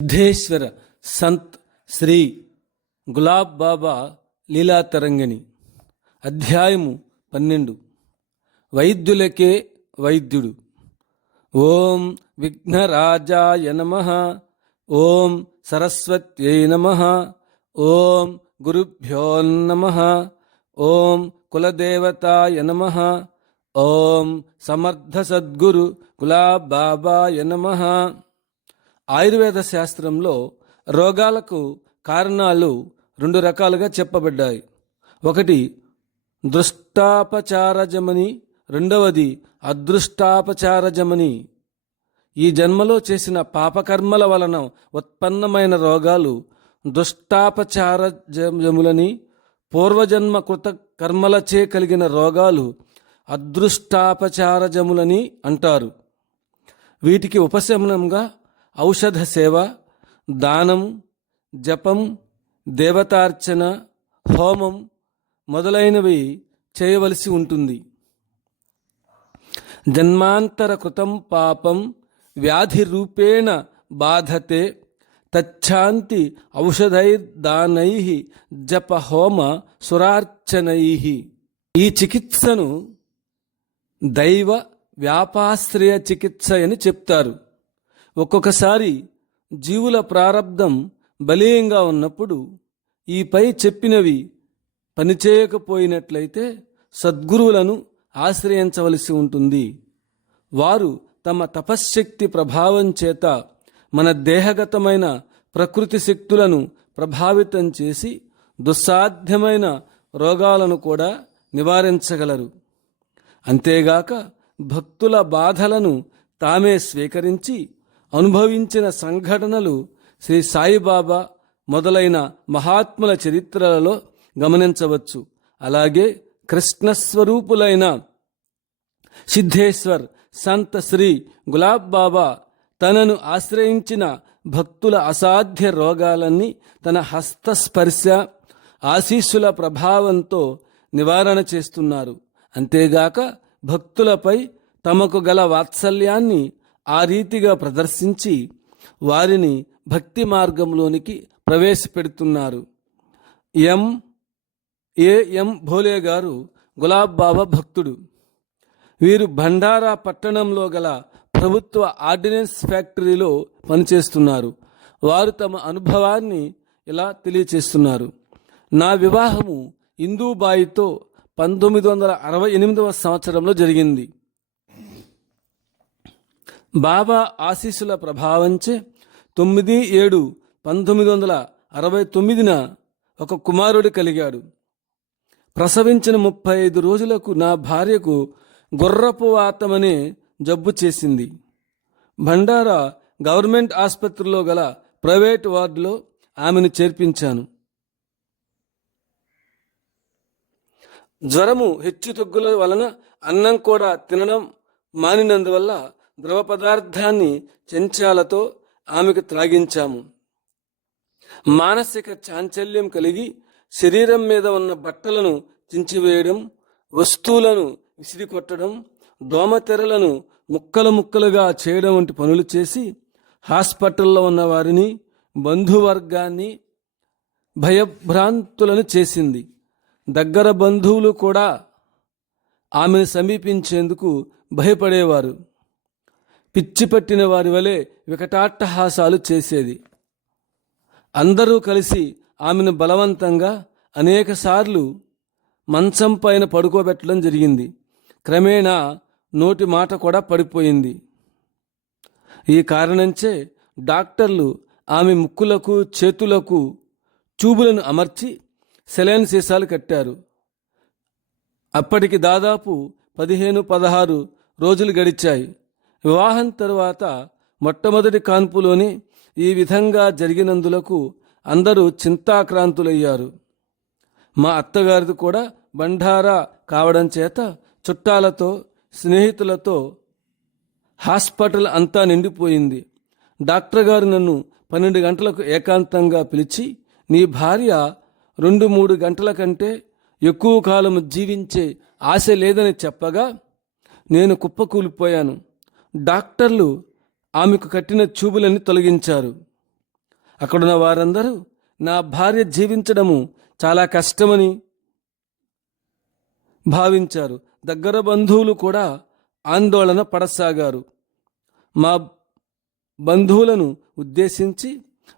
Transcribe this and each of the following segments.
సిద్ధేశ్వర సంత్ శ్రీ గులాబ్ బాబా లీలా తరంగిణి. అధ్యాయము 12. వైద్యులకే వైద్యుడు. ఓం విఘ్నరాజాయ నమః. ఓం సరస్వత్యై నమః. ఓం గురుభ్యో నమః. ఓం కులదేవతాయ నమః. ఓం సమర్థ సద్గురు గులాబ్ బాబాయ నమః. ఆయుర్వేద శాస్త్రంలో రోగాలకు కారణాలు 2 రకాలుగా చెప్పబడ్డాయి. ఒకటి దృష్టాపచారజమని, రెండవది అదృష్టాపచారజమని. ఈ జన్మలో చేసిన పాపకర్మల వలన ఉత్పన్నమైన రోగాలు దుష్టాపచారజములని, పూర్వజన్మ కృత కర్మలచే కలిగిన రోగాలు అదృష్టాపచారజములని అంటారు. వీటికి ఉపశమనంగా ఔషధ సేవ, దానం, జపం, దేవతార్చన, హోమం మొదలైనవి చేయవలసి ఉంటుంది. జన్మాంతర కృతం పాపం వ్యాధి రూపేణ బాధతే తచ్చాంతి ఔషధైర్దానై జప హోమ సురార్చనై. ఈ చికిత్సను దైవ వ్యాపాశ్రయ చికిత్స అని చెప్తారు. ఒక్కొక్కసారి జీవుల ప్రారబ్ధం బలీయంగా ఉన్నప్పుడు ఈ పై చెప్పినవి పనిచేయకపోయినట్లయితే సద్గురువులను ఆశ్రయించవలసి ఉంటుంది. వారు తమ తపశ్శక్తి ప్రభావం చేత మన దేహగతమైన ప్రకృతి శక్తులను ప్రభావితం చేసి దుస్సాధ్యమైన రోగాలను కూడా నివారించగలరు. అంతేగాక భక్తుల బాధలను తామే స్వీకరించి అనుభవించిన సంఘటనలు శ్రీ సాయిబాబా మొదలైన మహాత్ముల చరిత్రలలో గమనించవచ్చు. అలాగే కృష్ణస్వరూపులైన సిద్ధేశ్వర్ సంత్ శ్రీ గులాబ్ బాబా తనను ఆశ్రయించిన భక్తుల అసాధ్య రోగాలన్నీ తన హస్తస్పర్శ ఆశీస్సుల ప్రభావంతో నివారణ చేస్తున్నారు. అంతేగాక భక్తులపై తమకు గల వాత్సల్యాన్ని ఆ రీతిగా ప్రదర్శించి వారిని భక్తి మార్గంలోనికి ప్రవేశపెడుతున్నారు. ఎం భోలే గారు గులాబ్ బాబా భక్తుడు. వీరు భండారా పట్టణంలో గల ప్రభుత్వ ఆర్డినెన్స్ ఫ్యాక్టరీలో పనిచేస్తున్నారు. వారు తమ అనుభవాన్ని ఇలా తెలియచేస్తున్నారు. నా వివాహము ఇందూబాయితో 1968వ సంవత్సరంలో జరిగింది. బాబా ఆశీస్సుల ప్రభావంచే 9/7/1969న ఒక కుమారుడు కలిగాడు. ప్రసవించిన 35 రోజులకు నా భార్యకు గుర్రపు వాతమనే జబ్బు చేసింది. భండారా గవర్నమెంట్ ఆసుపత్రిలో గల ప్రైవేట్ వార్డులో ఆమెను చేర్పించాను. జ్వరము హెచ్చుతగ్గుల వలన అన్నం కూడా తినడం మానినందువల్ల ద్రవ పదార్థాన్ని చెంచాలతో ఆమెకు త్రాగించాము. మానసిక చాంచల్యం కలిగి శరీరం మీద ఉన్న బట్టలను చించివేయడం, వస్తువులను విసిరికొట్టడం, దోమతెరలను ముక్కలు ముక్కలుగా చేయడం వంటి పనులు చేసి హాస్పిటల్లో ఉన్న వారిని, బంధువర్గాన్ని భయభ్రాంతులను చేసింది. దగ్గర బంధువులు కూడా ఆమెను సమీపించేందుకు భయపడేవారు. పిచ్చి పట్టిన వారి వలె వికటాట్టహాసాలు చేసేది. అందరూ కలిసి ఆమెను బలవంతంగా అనేకసార్లు మంచం పైన పడుకోబెట్టడం జరిగింది. క్రమేణా నోటి మాట కూడా పడిపోయింది. ఈ కారణంచే డాక్టర్లు ఆమె ముక్కులకు చేతులకు ట్యూబులను అమర్చి సెలైన్ సీసాలు కట్టారు. అప్పటికి దాదాపు 15-16 రోజులు గడిచాయి. వివాహం తరువాత మొట్టమొదటి కాన్పులోనే ఈ విధంగా జరిగినందులకు అందరూ చింతాక్రాంతులయ్యారు. మా అత్తగారిది కూడా బండారా కావడం చేత చుట్టాలతో స్నేహితులతో హాస్పిటల్ అంతా నిండిపోయింది. డాక్టర్ గారు నన్ను 12 గంటలకు ఏకాంతంగా పిలిచి, నీ భార్య 2-3 గంటల కంటే ఎక్కువ కాలం జీవించే ఆశ లేదని చెప్పగా నేను కుప్పకూలిపోయాను. డాక్టర్లు ఆమెకు కట్టిన ట్యూబులన్నీ తొలగించారు. అక్కడున్న వారందరూ నా భార్య జీవించడము చాలా కష్టమని భావించారు. దగ్గర బంధువులు కూడా ఆందోళన పడసాగారు. మా బంధువులను ఉద్దేశించి,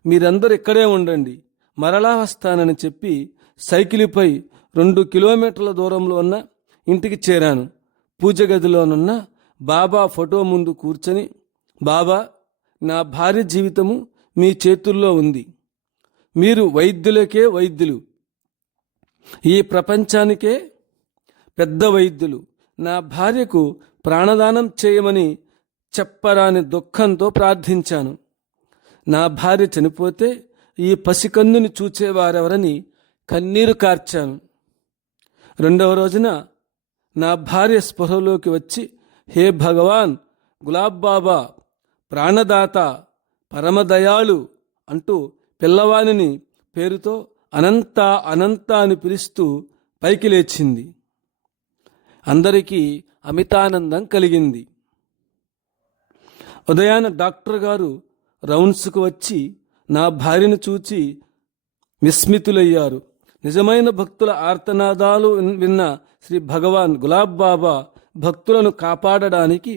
మీరందరూ ఇక్కడే ఉండండి, మరలా వస్తానని చెప్పి సైకిలుపై 2 కిలోమీటర్ల దూరంలో ఉన్న ఇంటికి చేరాను. పూజ గదిలోనున్న బాబా ఫోటో ముందు కూర్చొని, బాబా, నా భార్య జీవితము మీ చేతుల్లో ఉంది. మీరు వైద్యులకే వైద్యులు, ఈ ప్రపంచానికే పెద్ద వైద్యులు. నా భార్యకు ప్రాణదానం చేయమని చెప్పరాని దుఃఖంతో ప్రార్థించాను. నా భార్య చనిపోతే ఈ పసికన్నుని చూచేవారెవరని కన్నీరు కార్చాను. 2వ రోజున నా భార్య స్పృహలోకి వచ్చి, హే భగవాన్, గులాబ్ బాబా ప్రాణదాత, పరమదయాళు అంటూ పిల్లవానిని పేరుతో అనంత అనంత అని పిలుస్తూ పైకి లేచింది. అందరికీ అమితానందం కలిగింది. ఉదయాన డాక్టర్ గారు రౌండ్స్కు వచ్చి నా భార్యను చూచి విస్మితులయ్యారు. నిజమైన భక్తుల ఆర్తనాదాలు విన్న శ్రీ భగవాన్ గులాబ్ బాబా భక్తులను కాపాడడానికి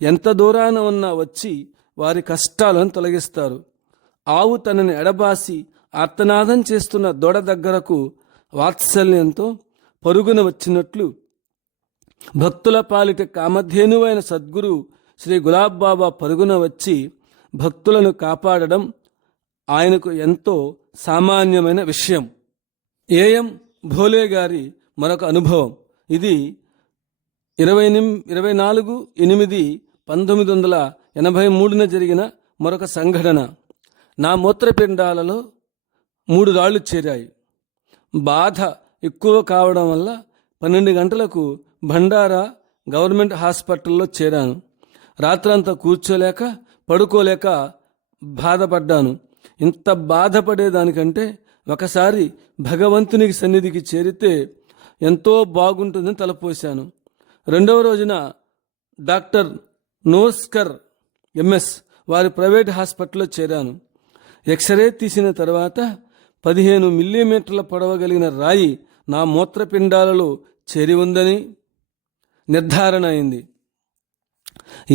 ఎంత దూరాన ఉన్నా వచ్చి వారి కష్టాలను తొలగిస్తారు. ఆవు తనని ఎడబాసి ఆర్తనాదం చేస్తున్న దొడ దగ్గరకు వాత్సల్యంతో పరుగున వచ్చినట్లు భక్తుల పాలిట కామధేనువైన సద్గురు శ్రీ గులాబ్ బాబా పరుగున వచ్చి భక్తులను కాపాడడం ఆయనకు ఎంతో సామాన్యమైన విషయం. ఏఎం భోలే గారి మరొక అనుభవం. ఇది 24/8/1983 జరిగిన మరొక సంఘటన. నా మూత్రపిండాలలో 3 రాళ్లు చేరాయి. బాధ ఎక్కువ కావడం వల్ల 12 గంటలకు భండారా గవర్నమెంట్ హాస్పిటల్లో చేరాను. రాత్రంతా కూర్చోలేక పడుకోలేక బాధపడ్డాను. ఇంత బాధపడేదానికంటే ఒకసారి భగవంతునికి సన్నిధికి చేరితే ఎంతో బాగుంటుందని తలపోశాను. 2వ రోజున డాక్టర్ నోస్కర్ ఎంఎస్ వారి ప్రైవేట్ హాస్పిటల్లో చేరాను. ఎక్స్రే తీసిన తర్వాత 15 మిల్లీమీటర్ల పొడవగలిగిన రాయి నా మూత్రపిండాలలో చేరి ఉందని నిర్ధారణ అయింది.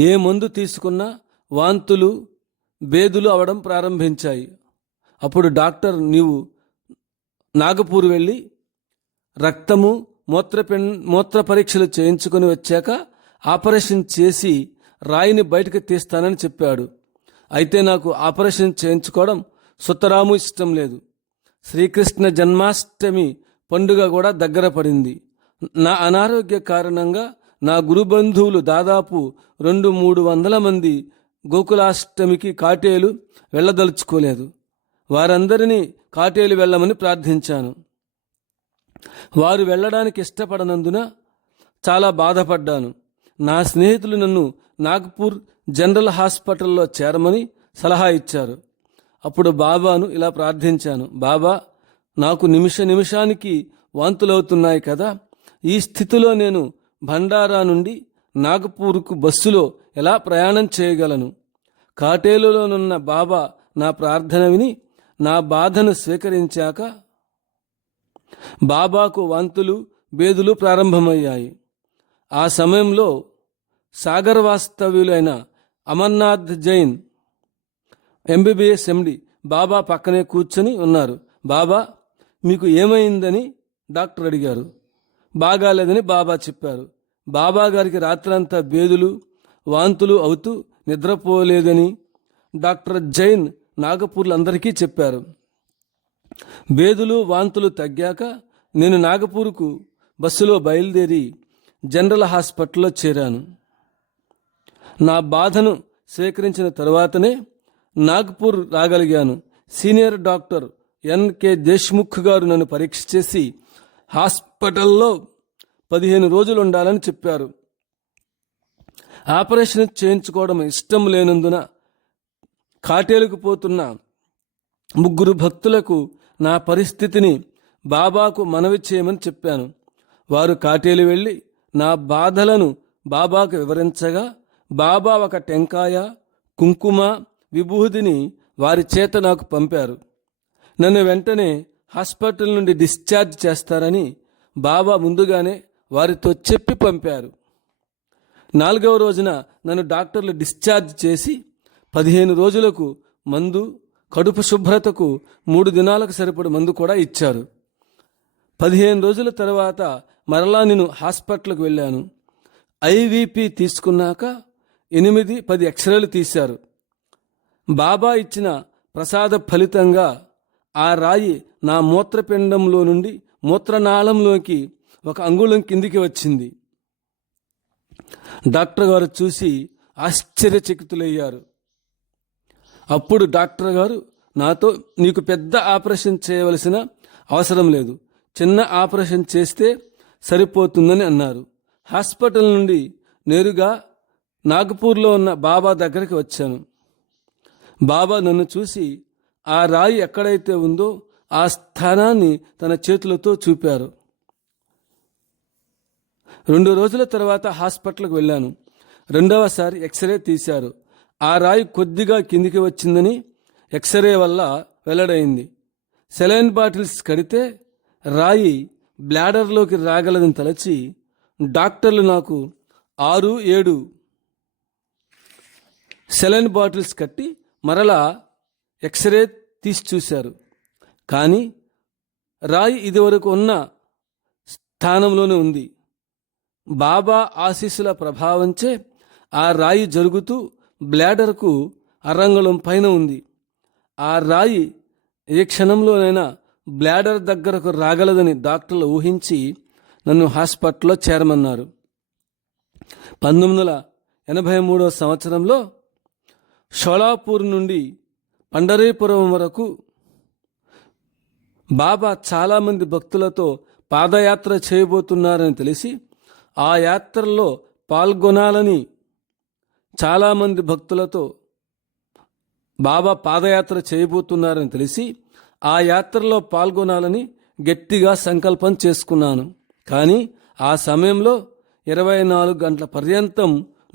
ఏ మందు తీసుకున్నా వాంతులు బేదులు అవడం ప్రారంభించాయి. అప్పుడు డాక్టర్, నీవు నాగపూర్ వెళ్ళి రక్తము మూత్ర పరీక్షలు చేయించుకొని వచ్చాక ఆపరేషన్ చేసి రాయిని బయటకు తీస్తానని చెప్పాడు. అయితే నాకు ఆపరేషన్ చేయించుకోవడం సుతరాము ఇష్టం లేదు. శ్రీకృష్ణ జన్మాష్టమి పండుగ కూడా దగ్గర పడింది. నా అనారోగ్య కారణంగా నా గురు బంధువులు దాదాపు 200-300 మంది గోకులాష్టమికి కాటేలు వెళ్ళదలుచుకోలేదు. వారందరినీ కాటేలు వెళ్ళమని ప్రార్థించాను. వారు వెళ్ళడానికి ఇష్టపడనందున చాలా బాధపడ్డాను. నా స్నేహితులు నన్ను నాగ్పూర్ జనరల్ హాస్పిటల్లో చేరమని సలహా ఇచ్చారు. అప్పుడు బాబాను ఇలా ప్రార్థించాను, బాబా, నాకు నిమిషానికి వాంతులవుతున్నాయి కదా, ఈ స్థితిలో నేను భండారా నుండి నాగపూర్కు బస్సులో ఎలా ప్రయాణం చేయగలను? కాటేలులోనున్న బాబా నా ప్రార్థన విని నా బాధను స్వీకరించాక బాబాకు వాంతులు బేదులు ప్రారంభమయ్యాయి. ఆ సమయంలో సాగర్ వాస్తవ్యులైన అమర్నాథ్ జైన్ ఎంబీబీఎస్ ఎండి బాబా పక్కనే కూర్చొని ఉన్నారు. బాబా, మీకు ఏమైందని డాక్టర్ అడిగారు. బాగాలేదని బాబా చెప్పారు. బాబా గారికి రాత్రంతా బేదులు వాంతులు అవుతూ నిద్రపోలేదని డాక్టర్ జైన్ నాగపూర్లు అందరికీ చెప్పారు. బేదులు వాంతులు తగ్గాక నేను నాగపూర్కు బస్సులో బయలుదేరి జనరల్ హాస్పిటల్లో చేరాను. నా బాధను స్వీకరించిన తరువాతనే నాగపూర్ రాగలిగాను. సీనియర్ డాక్టర్ ఎన్కే దేశ్ముఖ్ గారు నన్ను పరీక్ష చేసి హాస్పిటల్లో 15 రోజులు ఉండాలని చెప్పారు. ఆపరేషన్ చేయించుకోవడం ఇష్టం లేనందున కాటేలుకు పోతున్న 3 భక్తులకు నా పరిస్థితిని బాబాకు మనవి చేయమని చెప్పాను. వారు కాటేలు వెళ్ళి నా బాధలను బాబాకు వివరించగా బాబా ఒక టెంకాయ, కుంకుమ, విభూదిని వారి చేత నాకు పంపారు. నన్ను వెంటనే హాస్పిటల్ నుండి డిశ్చార్జ్ చేస్తారని బాబా ముందుగానే వారితో చెప్పి పంపారు. 4వ రోజున నన్ను డాక్టర్లు డిశ్చార్జ్ చేసి 15 రోజులకు మందు, కడుపు శుభ్రతకు 3 దినాలకు సరిపడు మందు కూడా ఇచ్చారు. 15 రోజుల తర్వాత మరలా నేను హాస్పిటల్కి వెళ్ళాను. ఐవీపీ తీసుకున్నాక 8-10 ఎక్స్రేలు తీశారు. బాబా ఇచ్చిన ప్రసాద ఫలితంగా ఆ రాయి నా మూత్రపిండంలో నుండి మూత్రనాళంలోకి 1 అంగుళం కిందికి వచ్చింది. డాక్టర్ గారు చూసి ఆశ్చర్యచకితులయ్యారు. అప్పుడు డాక్టర్ గారు నాతో, నీకు పెద్ద ఆపరేషన్ చేయవలసిన అవసరం లేదు, చిన్న ఆపరేషన్ చేస్తే సరిపోతుందని అన్నారు. హాస్పిటల్ నుండి నేరుగా నాగపూర్లో ఉన్న బాబా దగ్గరికి వచ్చాను. బాబా నన్ను చూసి ఆ రాయి ఎక్కడైతే ఉందో ఆ స్థానాన్ని తన చేతులతో చూపారు. 2 రోజుల తర్వాత హాస్పిటల్కి వెళ్ళాను. 2వసారి ఎక్స్రే తీశారు. ఆ రాయి కొద్దిగా కిందికి వచ్చిందని ఎక్స్రే వల్ల వెల్లడైంది. సెలైన్ బాటిల్స్ కడితే రాయి బ్లాడర్లోకి రాగలదని తలచి డాక్టర్లు నాకు 6-7 సెలైన్ బాటిల్స్ కట్టి మరలా ఎక్స్రే తీసి చూశారు. కానీ రాయి ఇదివరకు ఉన్న స్థానంలోనే ఉంది. బాబా ఆశీస్సుల ప్రభావంచే ఆ రాయి జరుగుతూ బ్లాడర్కు 1 అంగుళం పైన ఉంది. ఆ రాయి ఏ క్షణంలోనైనా బ్లాడర్ దగ్గరకు రాగలదని డాక్టర్లు ఊహించి నన్ను హాస్పిటల్లో చేరమన్నారు. 1983 సంవత్సరంలో షోలాపూర్ నుండి పండరీపురం వరకు బాబా చాలామంది భక్తులతో పాదయాత్ర చేయబోతున్నారని తెలిసి ఆ యాత్రలో పాల్గొనాలని చాలామంది భక్తులతో బాబా పాదయాత్ర చేయబోతున్నారని తెలిసి ఆ యాత్రలో పాల్గొనాలని గట్టిగా సంకల్పం చేసుకున్నాను. కానీ ఆ సమయంలో 24 గంటల పర్యంతం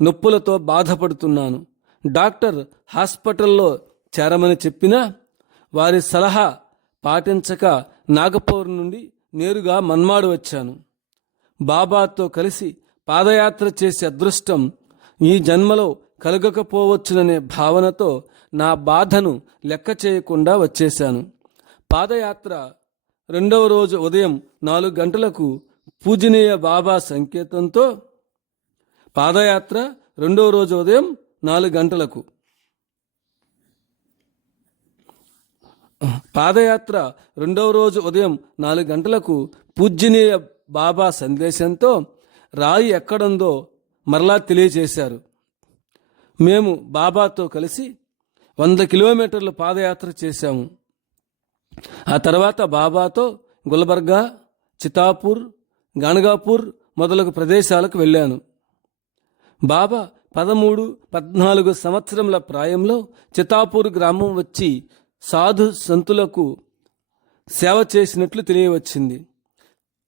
నొప్పులతో బాధపడుతున్నాను. డాక్టర్ హాస్పిటల్లో చేరమని చెప్పినా వారి సలహా పాటించక నాగపూర్ నుండి నేరుగా మన్మాడు వచ్చాను. బాబాతో కలిసి పాదయాత్ర చేసే అదృష్టం ఈ జన్మలో కలగకపోవచ్చుననే భావనతో నా బాధను లెక్క చేయకుండా వచ్చేశాను. పాదయాత్ర 2వ రోజు ఉదయం 4 గంటలకు పూజనీయ బాబా సంకేతంతో పాదయాత్ర 2వ రోజు ఉదయం 4 గంటలకు పాదయాత్ర 2వ రోజు ఉదయం 4 గంటలకు పూజనీయ బాబా సందేశంతో రాయి ఎక్కడుందో మరలా తెలియజేశారు. మేము బాబాతో కలిసి 100 కిలోమీటర్లు పాదయాత్ర చేశాము. ఆ తర్వాత బాబాతో గుల్బర్గా, చితాపూర్, గాణగాపూర్ మొదలగు ప్రదేశాలకు వెళ్ళాను. బాబా 13-14 సంవత్సరముల ప్రాయంలో చితాపూర్ గ్రామం వచ్చి సాధు సంతులకు సేవ చేసినట్లు తెలియవచ్చింది.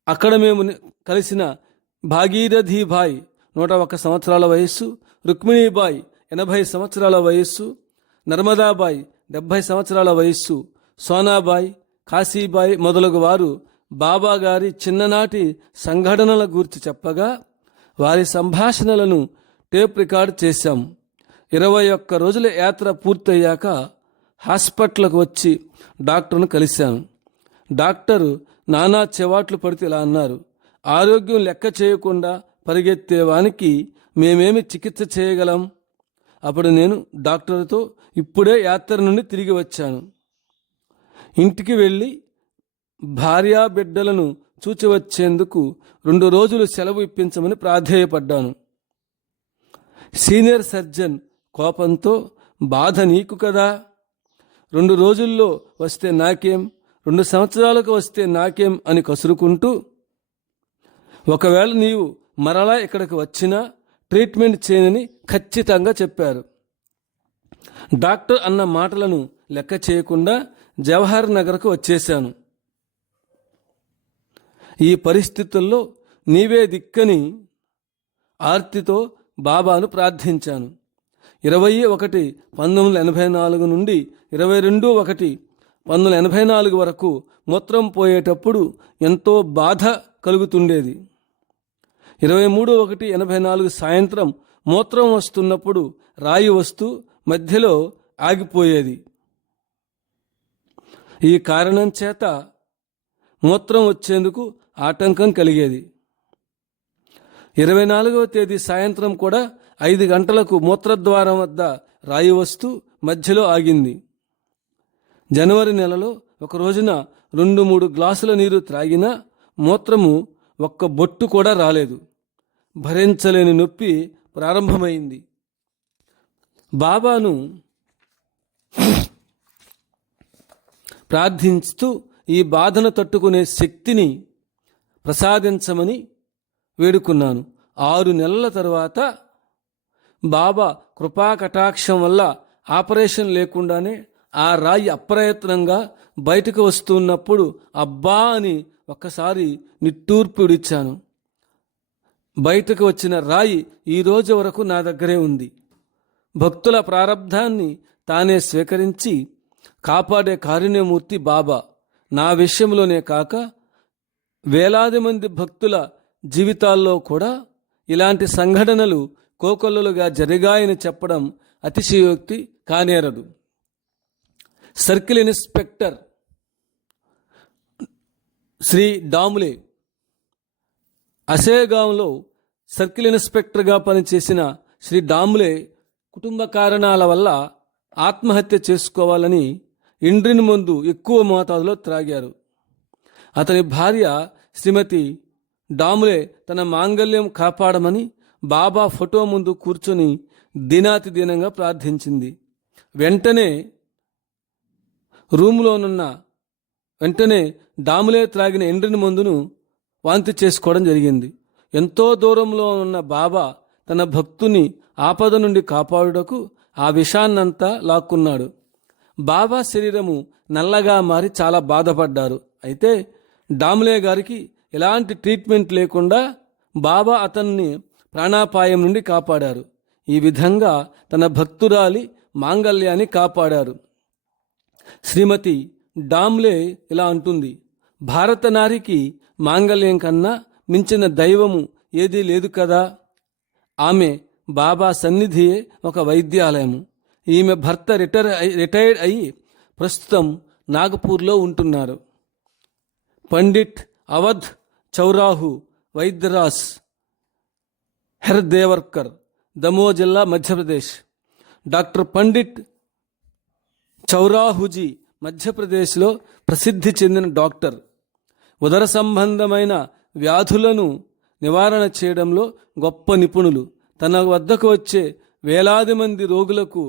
అక్కడ మేము కలిసిన భాగీరథీబాయ్ 101 సంవత్సరాల వయస్సు, రుక్మిణీబాయ్ 80 సంవత్సరాల వయస్సు, నర్మదాబాయ్ 70 సంవత్సరాల వయస్సు, సోనాబాయ్, కాశీబాయ్ మొదలగు వారు బాబా గారి చిన్ననాటి సంఘటనల గూర్చి చెప్పగా వారి సంభాషణలను టేప్ రికార్డ్ చేశాం. 21 రోజుల యాత్ర పూర్తయ్యాక హాస్పిటల్కు వచ్చి డాక్టర్ను కలిశాను. డాక్టరు నానా చెవాట్లు పడితే ఇలా అన్నారు, ఆరోగ్యం లెక్క చేయకుండా పరిగెత్తేవానికి మేమేమి చికిత్స చేయగలం? అప్పుడు నేను డాక్టర్తో, ఇప్పుడే యాత్ర నుండి తిరిగి వచ్చాను, ఇంటికి వెళ్ళి భార్యా బిడ్డలను చూచివచ్చేందుకు 2 రోజులు సెలవు ఇప్పించమని ప్రాధేయపడ్డాను. సీనియర్ సర్జన్ కోపంతో, బాధ నీకు కదా, 2 రోజుల్లో వస్తే నాకేం, 2 సంవత్సరాలకు వస్తే నాకేం అని కసురుకుంటూ, ఒకవేళ నీవు మరలా ఇక్కడికి వచ్చినా ట్రీట్మెంట్ చేయనని ఖచ్చితంగా చెప్పారు. డాక్టర్ అన్న మాటలను లెక్క చేయకుండా జవహర్ నగర్కు వచ్చేశాను. ఈ పరిస్థితుల్లో నీవే దిక్కని ఆర్తితో బాబాను ప్రార్థించాను. 21/1984 నుండి 22/1/1984 వరకు మూత్రం పోయేటప్పుడు ఎంతో బాధ కలుగుతుండేది. 23/1/84 సాయంత్రం మూత్రం వస్తున్నప్పుడు రాయి వస్తూ మధ్యలో ఆగిపోయేది. ఈ కారణం చేత మూత్రం వచ్చేందుకు ఆటంకం కలిగేది. 24వ తేదీ సాయంత్రం కూడా 5 గంటలకు మూత్రద్వారం వద్ద రాయి వస్తూ మధ్యలో ఆగింది. జనవరి నెలలో ఒక రోజున 2-3 గ్లాసుల నీరు త్రాగినా మూత్రము ఒక్క బొట్టు కూడా రాలేదు. భరించలేని నొప్పి ప్రారంభమైంది. బాబాను ప్రార్థిస్తూ ఈ బాధను తట్టుకునే శక్తిని ప్రసాదించమని వేడుకున్నాను. 6 నెలల తరువాత బాబా కృపా కటాక్షం వల్ల ఆపరేషన్ లేకుండానే ఆ రాయి అప్రయత్నంగా బయటకు వస్తున్నప్పుడు అబ్బా అని ఒక్కసారి నిట్టూర్పు విడిచాను. బయటకు వచ్చిన రాయి ఈ రోజు వరకు నా దగ్గరే ఉంది. భక్తుల ప్రారబ్ధాన్ని తానే స్వీకరించి కాపాడే కారుణ్యమూర్తి బాబా. నా విషయంలోనే కాక వేలాది మంది భక్తుల జీవితాల్లో కూడా ఇలాంటి సంఘటనలు కోకొల్లలుగా జరిగాయని చెప్పడం అతిశయోక్తి కానేరదు. సర్కిల్ ఇన్స్పెక్టర్ శ్రీ డాములే అసేగాంలో సర్కిల్ ఇన్స్పెక్టర్గా పనిచేసిన శ్రీ డాములే కుటుంబ కారణాల వల్ల ఆత్మహత్య చేసుకోవాలని ఇండ్రిన్ మందు ఎక్కువ మోతాదులో త్రాగారు. అతని భార్య శ్రీమతి డాములే తన మాంగల్యం కాపాడమని బాబా ఫోటో ముందు కూర్చొని దినాతి దీనంగా ప్రార్థించింది. వెంటనే డాములే త్రాగిన ఎండ్రిని మందును వాంతి చేసుకోవడం జరిగింది. ఎంతో దూరంలో ఉన్న బాబా తన భక్తుని ఆపద నుండి కాపాడుటకు ఆ విషాన్నంతా లాక్కున్నాడు. బాబా శరీరము నల్లగా మారి చాలా బాధపడ్డారు. అయితే డాములే గారికి ఎలాంటి ట్రీట్మెంట్ లేకుండా బాబా అతన్ని ప్రాణాపాయం నుండి కాపాడారు. ఈ విధంగా తన భక్తురాలి మాంగల్యాన్ని కాపాడారు. శ్రీమతి డామ్లే ఇలా అంటుంది, భారత నారికి మాంగల్యం కన్నా మించిన దైవము ఏదీ లేదు కదా. ఆమె బాబా సన్నిధియే ఒక వైద్యాలయము. ఈమె భర్త రిటైర్డ్ అయి ప్రస్తుతం నాగపూర్లో ఉంటున్నారు. పండిట్ అవధ్ చౌరాహు వైద్యరాజ్ హెర్దేవర్కర్, దమో జిల్లా, మధ్యప్రదేశ్. డాక్టర్ పండిట్ చౌరాహుజీ మధ్యప్రదేశ్లో ప్రసిద్ధి చెందిన డాక్టర్. ఉదర సంబంధమైన వ్యాధులను నివారణ చేయడంలో గొప్ప నిపుణులు. తన వద్దకు వచ్చే వేలాది మంది రోగులకు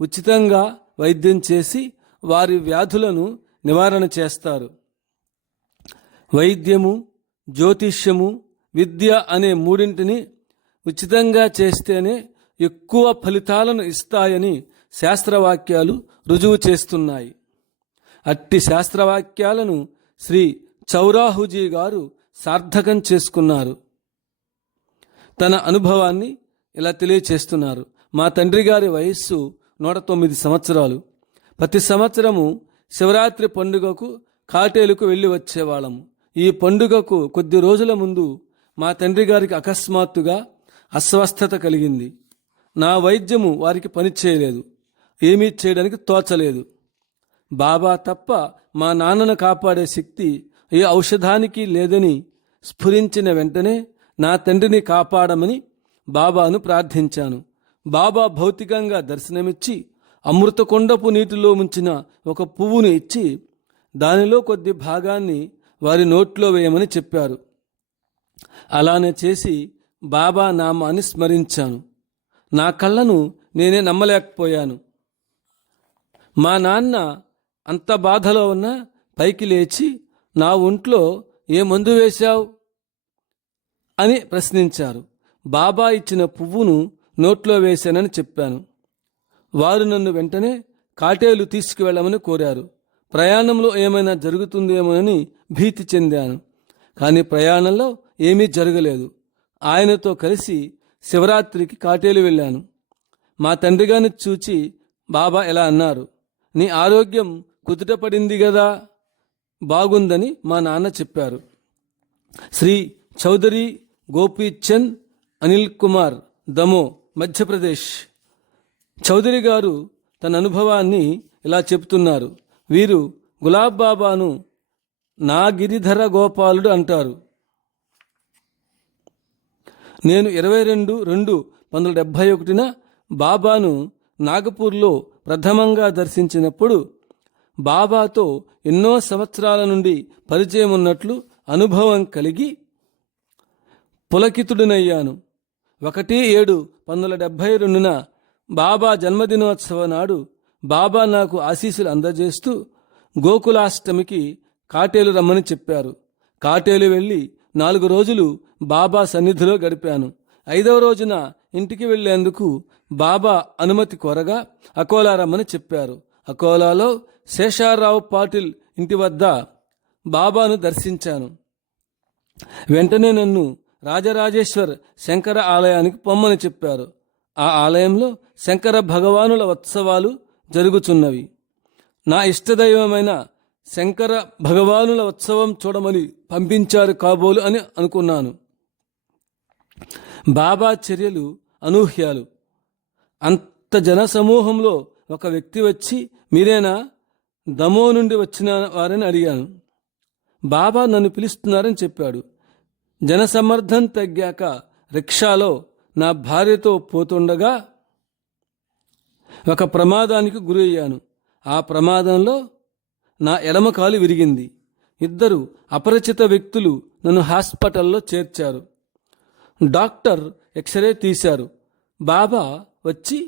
ఉచితంగా వైద్యం చేసి వారి వ్యాధులను నివారణ చేస్తారు. వైద్యము, జ్యోతిష్యము, విద్య అనే మూడింటిని ఉచితంగా చేస్తేనే ఎక్కువ ఫలితాలను ఇస్తాయని శాస్త్రవాక్యాలు రుజువు చేస్తున్నాయి. అట్టి శాస్త్రవాక్యాలను శ్రీ చౌరాహుజీ గారు సార్థకం చేసుకున్నారు. తన అనుభవాన్ని ఇలా తెలియచేస్తున్నారు. మా తండ్రి గారి వయస్సు 109 సంవత్సరాలు. ప్రతి సంవత్సరము శివరాత్రి పండుగకు కాటేలుకు వెళ్ళి వచ్చేవాళ్ళము. ఈ పండుగకు కొద్ది రోజుల ముందు మా తండ్రి గారికి అకస్మాత్తుగా అస్వస్థత కలిగింది. నా వైద్యము వారికి పనిచేయలేదు. ఏమీ చేయడానికి తోచలేదు. బాబా తప్ప మా నాన్నను కాపాడే శక్తి ఏ ఔషధానికి లేదని స్ఫురించిన వెంటనే నా తండ్రిని కాపాడమని బాబాను ప్రార్థించాను. బాబా భౌతికంగా దర్శనమిచ్చి అమృతకొండపు నీటిలో ముంచిన ఒక పువ్వును ఇచ్చి దానిలో కొద్ది భాగాన్ని వారి నోట్లో వేయమని చెప్పారు. అలానే చేసి బాబా నామాన్ని స్మరించాను. నా కళ్ళను నేనే నమ్మలేకపోయాను. మా నాన్న అంత బాధలో ఉన్నా పైకి లేచి, నా ఒంట్లో ఏ మందు వేశావు అని ప్రశ్నించారు. బాబా ఇచ్చిన పువ్వును నోట్లో వేశానని చెప్పాను. వారు నన్ను వెంటనే కాటేలు తీసుకువెళ్ళమని కోరారు. ప్రయాణంలో ఏమైనా జరుగుతుందేమోనని భీతి చెందాను. కానీ ప్రయాణంలో ఏమీ జరగలేదు. ఆయనతో కలిసి శివరాత్రికి కాటేలు వెళ్ళాను. మా తండ్రి గారిని చూచి బాబా ఇలా అన్నారు, నీ ఆరోగ్యం కుదుటపడింది కదా, బాగుందని మా నాన్న చెప్పారు. శ్రీ చౌదరి గోపీచంద్ అనిల్ కుమార్, దమో, మధ్యప్రదేశ్. చౌదరి గారు తన అనుభవాన్ని ఇలా చెప్తున్నారు. వీరు గులాబ్ బాబాను నా గిరిధర గోపాలుడు అంటారు. నేను 22/2/1971 బాబాను నాగపూర్లో ప్రథమంగా దర్శించినప్పుడు బాబాతో ఎన్నో సంవత్సరాల నుండి పరిచయం ఉన్నట్లు అనుభవం కలిగి పులకితుడినయ్యాను. 1/7/1972 బాబా జన్మదినోత్సవ నాడు బాబా నాకు ఆశీస్సులు అందజేస్తూ గోకులాష్టమికి కాటేలు రమ్మని చెప్పారు. కాటేలు వెళ్ళి 4 రోజులు బాబా సన్నిధిలో గడిపాను. 5వ రోజున ఇంటికి వెళ్లేందుకు బాబా అనుమతి కోరగా అకోలా రమ్మని చెప్పారు. అకోలాలో శేషారావు పాటిల్ ఇంటి వద్ద బాబాను దర్శించాను. వెంటనే నన్ను రాజరాజేశ్వర్ శంకర ఆలయానికి పొమ్మని చెప్పారు. ఆ ఆలయంలో శంకర భగవానుల ఉత్సవాలు జరుగుతున్నవి. నా ఇష్టదైవమైన శంకర భగవానుల ఉత్సవం చూడమని పంపించారు కాబోలు అని అనుకున్నాను. బాబా చర్యలు అనూహ్యాలు. అంత జనసమూహంలో ఒక వ్యక్తి వచ్చి, మీరేనా దమో నుండి వచ్చిన వారని అడిగాను. బాబా నన్ను పిలుస్తున్నారని చెప్పాడు. జనసమ్మర్దం తగ్గాక రిక్షాలో నా భార్యతో పోతుండగా ఒక ప్రమాదానికి గురి అయ్యాను. ఆ ప్రమాదంలో నా ఎడమ కాలు విరిగింది. 2 అపరిచిత వ్యక్తులు నన్ను హాస్పిటల్లో చేర్చారు. డాక్టర్ ఎక్స్రే తీశారు. బాబా వచ్చి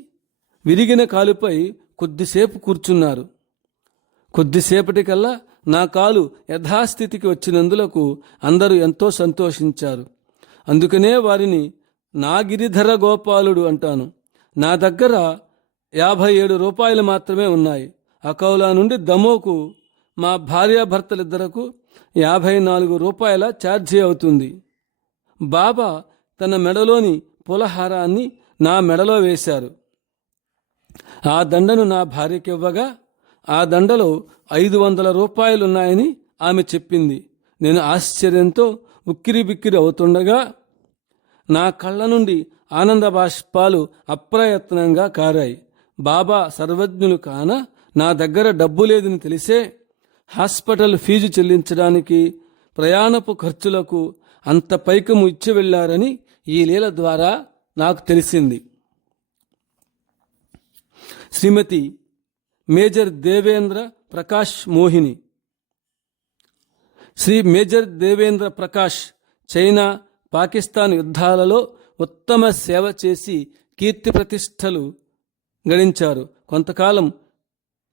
విరిగిన కాలుపై కొద్దిసేపు కూర్చున్నారు. కొద్దిసేపటికల్లా నా కాలు యథాస్థితికి వచ్చినందులకు అందరూ ఎంతో సంతోషించారు. అందుకనే వారిని నా గిరిధర గోపాలుడు అంటాను. నా దగ్గర 57 రూపాయలు మాత్రమే ఉన్నాయి. అకౌలా నుండి దమోకు మా భార్యాభర్తలిద్దరకు 54 రూపాయల ఛార్జీ అవుతుంది. బాబా తన మెడలోని పులహారాన్ని నా మెడలో వేశారు. ఆ దండను నా భార్యకివ్వగా ఆ దండలో 500 రూపాయలున్నాయని ఆమె చెప్పింది. నేను ఆశ్చర్యంతో ఉక్కిరిబిక్కిరి అవుతుండగా నా కళ్ళ నుండి ఆనంద బాష్పాలు అప్రయత్నంగా కారాయి. బాబా సర్వజ్ఞులు కాన నా దగ్గర డబ్బు లేదని తెలిసే హాస్పిటల్ ఫీజు చెల్లించడానికి, ప్రయాణపు ఖర్చులకు అంత పైకము ఇచ్చి వెళ్లారని ఈ లీల ద్వారా నాకు తెలిసింది. Shrimati major Devendra Prakash Mohini. Shri major Devendra Prakash China, Pakistan యుద్ధాలలో ఉత్తమ సేవ చేసి కీర్తి ప్రతిష్టలు గడించారు. కొంతకాలం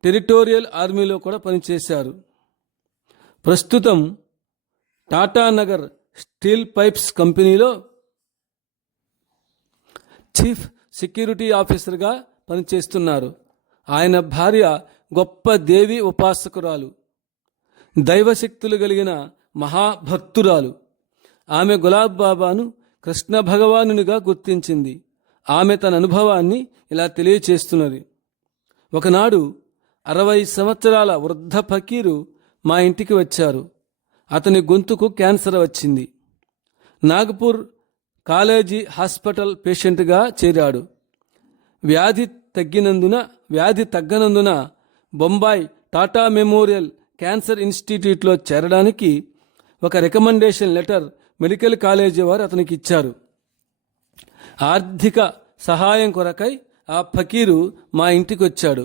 టెరిటోరియల్ ఆర్మీలో కూడా పనిచేశారు. ప్రస్తుతం టాటానగర్ స్టీల్ పైప్స్ కంపెనీలో చీఫ్ సెక్యూరిటీ ఆఫీసర్గా పనిచేస్తున్నారు. ఆయన భార్య గొప్ప దేవి ఉపాసకురాలు, దైవశక్తులు కలిగిన మహాభక్తురాలు. ఆమె గులాబ్ బాబాను కృష్ణ భగవానునిగా గుర్తించింది. ఆమె తన అనుభవాన్ని ఇలా తెలియచేస్తున్నది. ఒకనాడు 60 సంవత్సరాల వృద్ధ ఫకీరు మా ఇంటికి వచ్చారు. అతని గొంతుకు క్యాన్సర్ వచ్చింది. నాగపూర్ కాలేజీ హాస్పిటల్ పేషెంట్గా చేరాడు. వ్యాధి తగ్గనందున బొంబాయి టాటా మెమోరియల్ క్యాన్సర్ ఇన్స్టిట్యూట్లో చేరడానికి ఒక రికమెండేషన్ లెటర్ మెడికల్ కాలేజీ వారు అతనికి ఇచ్చారు. ఆర్థిక సహాయం కొరకై ఆ ఫకీరు మా ఇంటికి వచ్చాడు.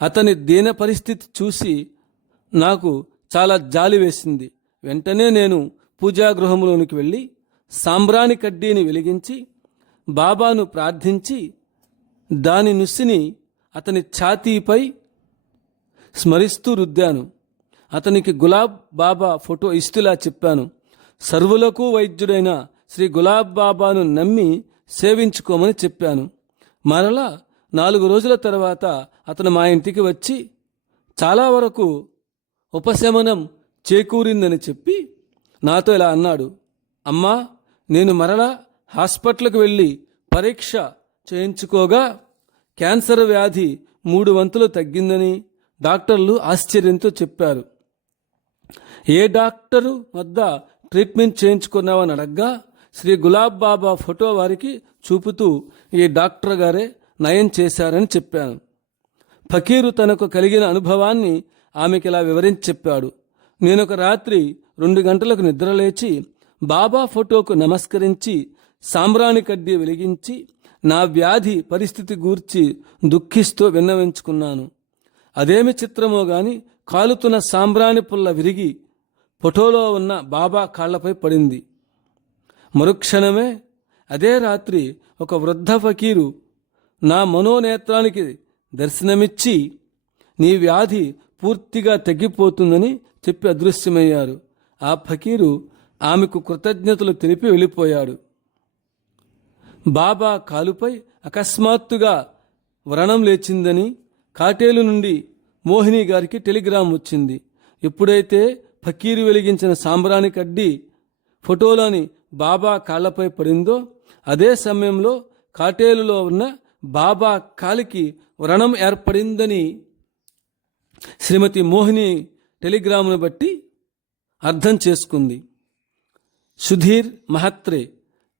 అతని దీన పరిస్థితి చూసి నాకు చాలా జాలి వేసింది. వెంటనే నేను పూజాగృహంలోనికి వెళ్ళి సాంబ్రాణి కడ్డీని వెలిగించి బాబాను ప్రార్థించి దాని నుస్సిని అతని ఛాతీపై స్మరిస్తూ రుద్దాను. అతనికి గులాబ్ బాబా ఫోటో ఇస్తులా చెప్పాను, సర్వులకు వైద్యుడైన శ్రీ గులాబ్ బాబాను నమ్మి సేవించుకోమని చెప్పాను. మరలా 4 రోజుల తర్వాత అతను మా ఇంటికి వచ్చి చాలా వరకు ఉపశమనం చేకూరిందని చెప్పి నాతో ఇలా అన్నాడు, అమ్మా, నేను మరలా హాస్పిటల్కి వెళ్ళి పరీక్ష చేయించుకోగా క్యాన్సర్ వ్యాధి 3 వంతులు తగ్గిందని డాక్టర్లు ఆశ్చర్యంతో చెప్పారు. ఏ డాక్టరు వద్ద ట్రీట్మెంట్ చేయించుకున్నావని అడగ్గా శ్రీ గులాబ్ బాబా ఫోటో వారికి చూపుతూ ఈ డాక్టర్ గారే నయం చేశారని చెప్పాను. ఫకీరు తనకు కలిగిన అనుభవాన్ని ఆమెకి ఇలా వివరించి చెప్పాడు. నేనొక రాత్రి 2 గంటలకు నిద్రలేచి బాబా ఫోటోకు నమస్కరించి సాంబ్రాణి కడ్డీ వెలిగించి నా వ్యాధి పరిస్థితి గూర్చి దుఃఖిస్తూ విన్నవించుకున్నాను. అదేమి చిత్రమో గాని కాలుతున్న సాంబ్రాణి పుల్ల విరిగి ఫోటోలో ఉన్న బాబా కాళ్లపై పడింది. మరుక్షణమే అదే రాత్రి ఒక వృద్ధ ఫకీరు నా మనోనేత్రానికి దర్శనమిచ్చి నీ వ్యాధి పూర్తిగా తగ్గిపోతుందని చెప్పి అదృశ్యమయ్యారు. ఆ ఫకీరు ఆమెకు కృతజ్ఞతలు తెలిపి వెళ్ళిపోయాడు. బాబా కాలుపై అకస్మాత్తుగా వ్రణం లేచిందని కాటేలు నుండి మోహిని గారికి టెలిగ్రామ్ వచ్చింది. ఎప్పుడైతే ఫకీరు వెలిగించిన సాంబ్రాణి కడ్డీ ఫోటోలోని బాబా కాళ్లపై పడిందో అదే సమయంలో కాటేలులో ఉన్న బాబా కాలికి వ్రణం ఏర్పడిందని శ్రీమతి మోహిని టెలిగ్రామ్ను బట్టి అర్థం చేసుకుంది. సుధీర్ మహత్రే,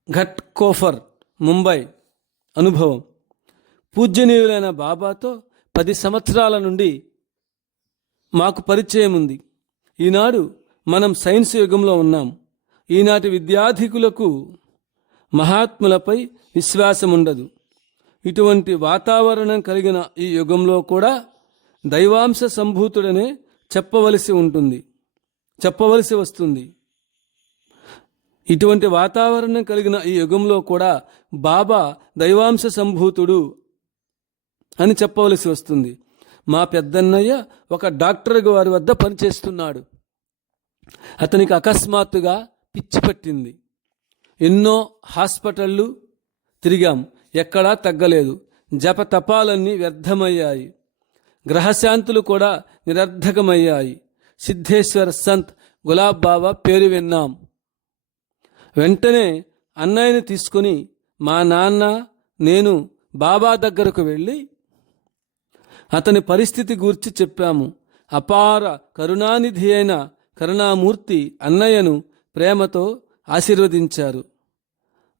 ఘట్కోఫర్, ముంబై. అనుభవం: పూజ్యనీయులైన బాబాతో 10 సంవత్సరాల నుండి మాకు పరిచయం ఉంది. ఈనాడు మనం సైన్స్ యుగంలో ఉన్నాం. ఈనాటి విద్యార్థికులకు మహాత్ములపై విశ్వాసం ఉండదు. ఇటువంటి వాతావరణం కలిగిన ఈ యుగంలో కూడా దైవాంశ సంభూతుడనే చెప్పవలసి వస్తుంది. ఇటువంటి వాతావరణం కలిగిన ఈ యుగంలో కూడా బాబా దైవాంశ సంభూతుడు అని చెప్పవలసి వస్తుంది. మా పెద్దన్నయ్య ఒక డాక్టర్ గారి వద్ద పనిచేస్తున్నాడు. అతనికి అకస్మాత్తుగా పిచ్చి పట్టింది. ఎన్నో హాస్పిటళ్ళు తిరిగాం, ఎక్కడా తగ్గలేదు. జపతపాలన్నీ వ్యర్థమయ్యాయి. గ్రహశాంతులు కూడా నిరర్ధకమయ్యాయి. సిద్ధేశ్వర సంత్ గులాబ్ బాబా పేరు విన్నాం. వెంటనే అన్నయ్యని తీసుకుని మా నాన్న నేను బాబా దగ్గరకు వెళ్ళి అతని పరిస్థితి గూర్చి చెప్పాము. అపార కరుణానిధి అయిన కరుణామూర్తి అన్నయ్యను ప్రేమతో ఆశీర్వదించారు.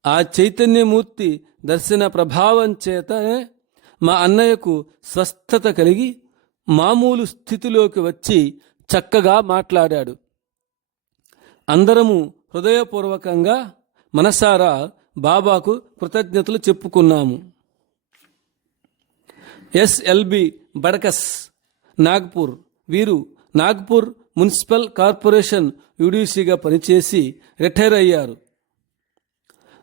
ఆ చైతన్యమూర్తి దర్శన ప్రభావం చేతనే మా అన్నయ్యకు స్వస్థత కలిగి మామూలు స్థితిలోకి వచ్చి చక్కగా మాట్లాడాడు. అందరము హృదయపూర్వకంగా మనసారా బాబాకు కృతజ్ఞతలు చెప్పుకున్నాము. ఎస్ఎల్బి బడకస్, నాగ్పూర్. వీరు నాగ్పూర్ మున్సిపల్ కార్పొరేషన్ యూడీసీగా పనిచేసి రిటైర్ అయ్యారు.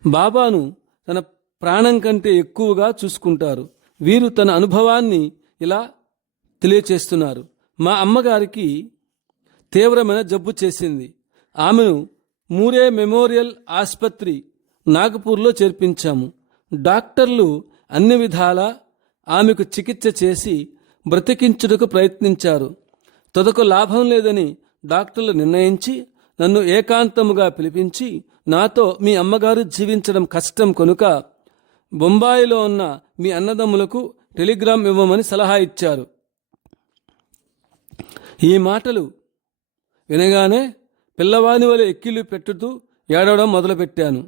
బాబాను తన ప్రాణం కంటే ఎక్కువగా చూసుకుంటారు. వీరు తన అనుభవాన్ని ఇలా తెలియచేస్తున్నారు. మా అమ్మగారికి తీవ్రమైన జబ్బు చేసింది. ఆమెను మూరే మెమోరియల్ ఆసుపత్రి నాగపూర్లో చేర్పించాము. డాక్టర్లు అన్ని విధాలా ఆమెకు చికిత్స చేసి బ్రతికించుటకు ప్రయత్నించారు. తుదకు లాభం లేదని డాక్టర్లు నిర్ణయించి నన్ను ఏకాంతముగా పిలిపించి నాతో మీ అమ్మగారు జీవించడం కష్టం కనుక బొంబాయిలో ఉన్న మీ అన్నదమ్ములకు టెలిగ్రామ్ ఇవ్వమని సలహా ఇచ్చారు. ఈ మాటలు వినగానే పిల్లవాని వలె ఎక్కిళ్ళు పెట్టుతూ ఏడవడం మొదలుపెట్టాను.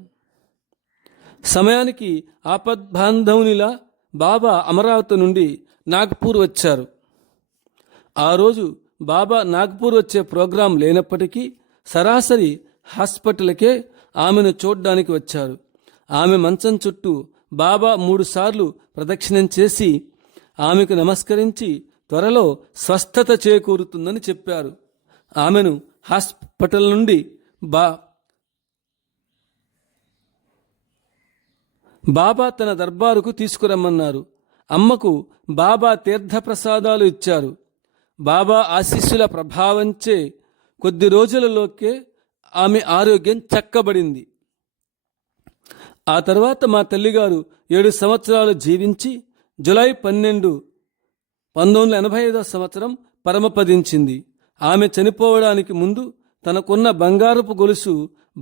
సమయానికి ఆపద్బాంధవునిలా బాబా అమరావతి నుండి నాగ్పూర్ వచ్చారు. ఆ రోజు బాబా నాగ్పూర్ వచ్చే ప్రోగ్రాం లేనప్పటికీ సరాసరి హాస్పిటల్కే ఆమెను చూడ్డానికి వచ్చారు. ఆమె మంచం చుట్టూ బాబా 3 సార్లు ప్రదక్షిణం చేసి ఆమెకు నమస్కరించి త్వరలో స్వస్థత చేకూరుతుందని చెప్పారు. ఆమెను హాస్పిటల్ నుండి బాబా తన దర్బారుకు తీసుకురమ్మన్నారు. అమ్మకు బాబా తీర్థప్రసాదాలు ఇచ్చారు. బాబా ఆశీస్సుల ప్రభావంచే కొద్ది రోజులలోకే ఆమె ఆరోగ్యం చక్కబడింది. ఆ తర్వాత మా తల్లిగారు 7 సంవత్సరాలు జీవించి జూలై 12, 1985 పరమపదించింది. ఆమె చనిపోవడానికి ముందు తనకున్న బంగారపు గొలుసు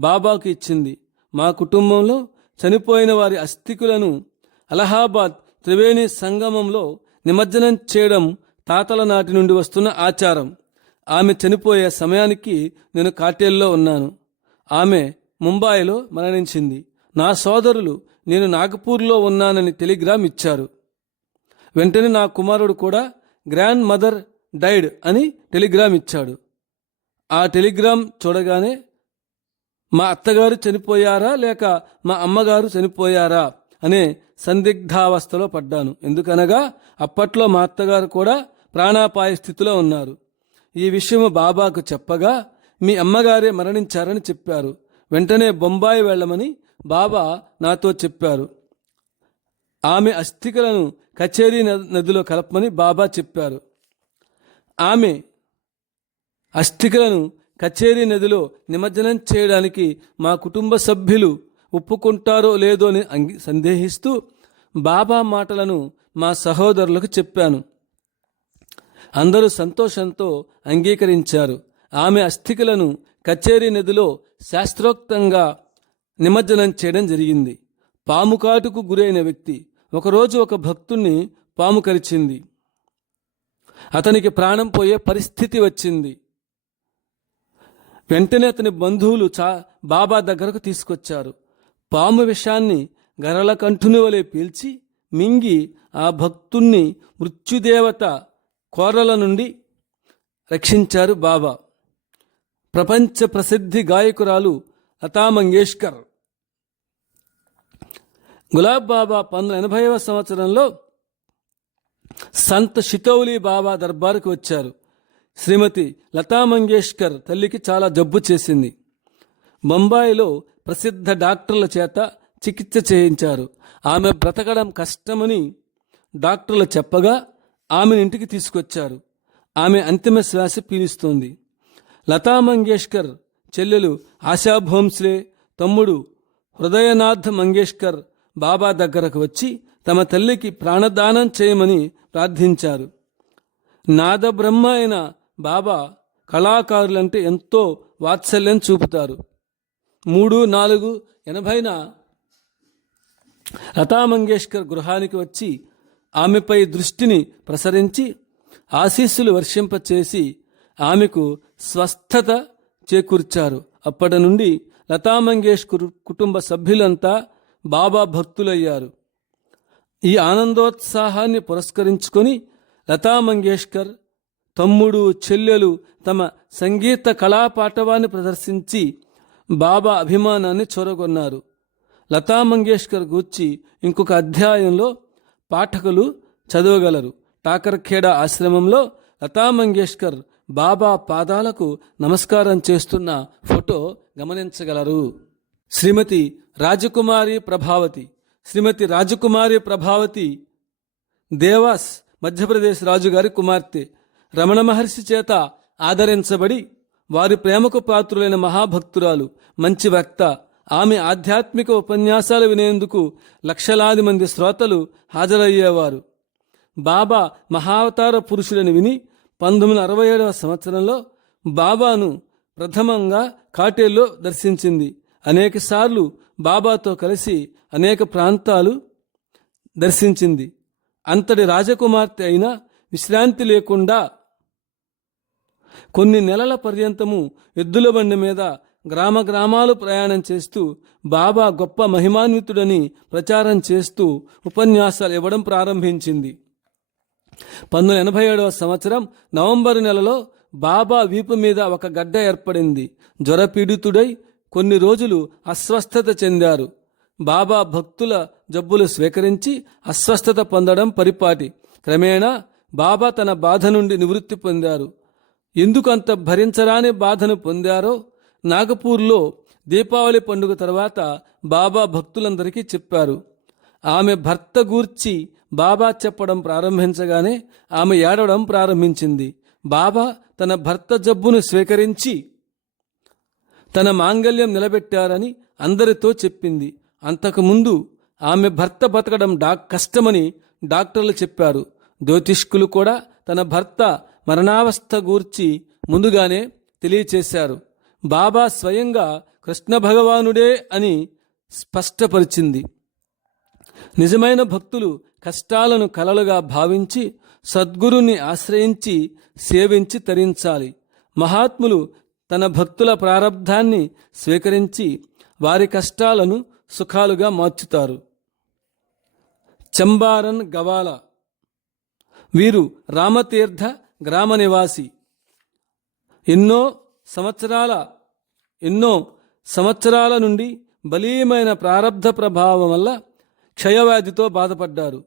బాబాకు ఇచ్చింది. మా కుటుంబంలో చనిపోయిన వారి అస్థికులను అలహాబాద్ త్రివేణి సంగమంలో నిమజ్జనం చేయడం తాతల నాటి నుండి వస్తున్న ఆచారం. ఆమె చనిపోయే సమయానికి నేను కాటేల్లో ఉన్నాను. ఆమె ముంబాయిలో మరణించింది. నా సోదరులు నేను నాగపూర్లో ఉన్నానని టెలిగ్రామ్ ఇచ్చారు. వెంటనే నా కుమారుడు కూడా గ్రాండ్ మదర్ డైడ్ అని టెలిగ్రామ్ ఇచ్చాడు. ఆ టెలిగ్రామ్ చూడగానే మా అత్తగారు చనిపోయారా లేక మా అమ్మగారు చనిపోయారా అనే సందిగ్ధావస్థలో పడ్డాను. ఎందుకనగా అప్పట్లో మా అత్తగారు కూడా ప్రాణాపాయ స్థితిలో ఉన్నారు. ఈ విషయం బాబాకు చెప్పగా మీ అమ్మగారే మరణించారని చెప్పారు. వెంటనే బొంబాయి వెళ్ళమని బాబా నాతో చెప్పారు. ఆమె అస్థికలను కచేరీ నదిలో కలపమని బాబా చెప్పారు. ఆమె అస్థికలను కచేరీ నదిలో నిమజ్జనం చేయడానికి మా కుటుంబ సభ్యులు ఒప్పుకుంటారో లేదో అని సందేహిస్తూ బాబా మాటలను మా సహోదరులకు చెప్పాను. అందరూ సంతోషంతో అంగీకరించారు. ఆమె అస్థికలను కచేరీ నదిలో శాస్త్రోక్తంగా నిమజ్జనం చేయడం జరిగింది. పాము కాటుకు గురైన వ్యక్తి ఒకరోజు ఒక భక్తుణ్ణి పాము కరిచింది. అతనికి ప్రాణం పోయే పరిస్థితి వచ్చింది. వెంటనే అతని బంధువులు బాబా దగ్గరకు తీసుకొచ్చారు. పాము విషాన్ని గరల కంఠుని వలె పీల్చి మింగి ఆ భక్తుణ్ణి మృత్యుదేవత కోరల నుండి రక్షించారు బాబా. ప్రపంచ ప్రసిద్ధి గాయకురాలు లతా మంగేష్కర్ గులాబ్ బాబా 1980వ సంవత్సరంలో సంత్ షితౌలి బాబా దర్బారుకు వచ్చారు. శ్రీమతి లతా మంగేష్కర్ తల్లికి చాలా జబ్బు చేసింది. బొంబాయిలో ప్రసిద్ధ డాక్టర్ల చేత చికిత్స చేయించారు. ఆమె బ్రతకడం కష్టమని డాక్టర్లు చెప్పగా ఆమెను ఇంటికి తీసుకొచ్చారు. ఆమె అంతిమ శ్వాస పీలుస్తోంది. లతా మంగేష్కర్ చెల్లెలు ఆశా భోంస్లే, తమ్ముడు హృదయనాథ్ మంగేష్కర్ బాబా దగ్గరకు వచ్చి తమ తల్లికి ప్రాణదానం చేయమని ప్రార్థించారు. నాదబ్రహ్మ అయిన బాబా కళాకారులంటే ఎంతో వాత్సల్యం చూపుతారు. 3-4-80న లతా మంగేష్కర్ గృహానికి వచ్చి ఆమెపై దృష్టిని ప్రసరించి ఆశీస్సులు వర్షింపచేసి ఆమెకు స్వస్థత చేకూర్చారు. అప్పటి నుండి లతా మంగేష్కర్ కుటుంబ సభ్యులంతా బాబా భక్తులయ్యారు. ఈ ఆనందోత్సాహాన్ని పురస్కరించుకొని లతా మంగేష్కర్ తమ్ముడు చెల్లెలు తమ సంగీత కళాపాటవాన్ని ప్రదర్శించి బాబా అభిమానాన్ని చూరగొన్నారు. లతా మంగేష్కర్ గూర్చి ఇంకొక అధ్యాయంలో పాఠకులు చదవగలరు. టాకర్ఖేడా ఆశ్రమంలో లతా మంగేష్కర్ బాబా పాదాలకు నమస్కారం చేస్తున్న ఫోటో గమనించగలరు. శ్రీమతి రాజకుమారి ప్రభావతి దేవాస్ మధ్యప్రదేశ్ రాజుగారి కుమార్తె. రమణ మహర్షి చేత ఆదరించబడి వారి ప్రేమకు పాత్రులైన మహాభక్తురాలు, మంచి వక్త. ఆమె ఆధ్యాత్మిక ఉపన్యాసాలు వినేందుకు లక్షలాది మంది శ్రోతలు హాజరయ్యేవారు. బాబా మహావతార పురుషులని విని 1967వ సంవత్సరంలో బాబాను ప్రథమంగా కాటేల్లో దర్శించింది. అనేకసార్లు బాబాతో కలిసి అనేక ప్రాంతాలు దర్శించింది. అంతటి రాజకుమార్తె అయినా విశ్రాంతి లేకుండా కొన్ని నెలల పర్యంతము ఎద్దుల బండి మీద గ్రామాలు ప్రయాణం చేస్తూ బాబా గొప్ప మహిమాన్వితుడని ప్రచారం చేస్తూ ఉపన్యాసాలు ఇవ్వడం ప్రారంభించింది. 1987వ సంవత్సరం నవంబరు నెలలో బాబా వీపు మీద ఒక గడ్డ ఏర్పడింది. జ్వరపీడితుడై కొన్ని రోజులు అస్వస్థత చెందారు. బాబా భక్తుల జబ్బులు స్వీకరించి అస్వస్థత పొందడం పరిపాటి. క్రమేణా బాబా తన బాధ నుండి నివృత్తి పొందారు. ఎందుకు అంత భరించరాని బాధను పొందారో నాగపూర్లో దీపావళి పండుగ తర్వాత బాబా భక్తులందరికీ చెప్పారు. ఆమె భర్త గూర్చి బాబా చెప్పడం ప్రారంభించగానే ఆమె ఏడవడం ప్రారంభించింది. బాబా తన భర్త జబ్బును స్వీకరించి తన మాంగల్యం నిలబెట్టారని అందరితో చెప్పింది. అంతకుముందు ఆమె భర్త బతకడం కష్టమని డాక్టర్లు చెప్పారు. జ్యోతిష్కులు కూడా తన భర్త మరణావస్థ గూర్చి ముందుగానే తెలియచేశారు. బాబా స్వయంగా కృష్ణ భగవానుడే అని స్పష్టపరిచింది. నిజమైన భక్తులు కష్టాలను కలలుగా భావించి సద్గురుని ఆశ్రయించి సేవించి తరించాలి. మహాత్ములు తన భక్తుల ప్రారబ్ధాన్ని స్వీకరించి వారి కష్టాలను సుఖాలుగా మార్చుతారు. చంబారన్ గవాలా వీరు రామతీర్థ గ్రామ నివాసి. ఎన్నో సంవత్సరాల నుండి బలీయమైన ప్రారబ్ధ ప్రభావం వల్ల క్షయవ్యాధితో బాధపడ్డారు.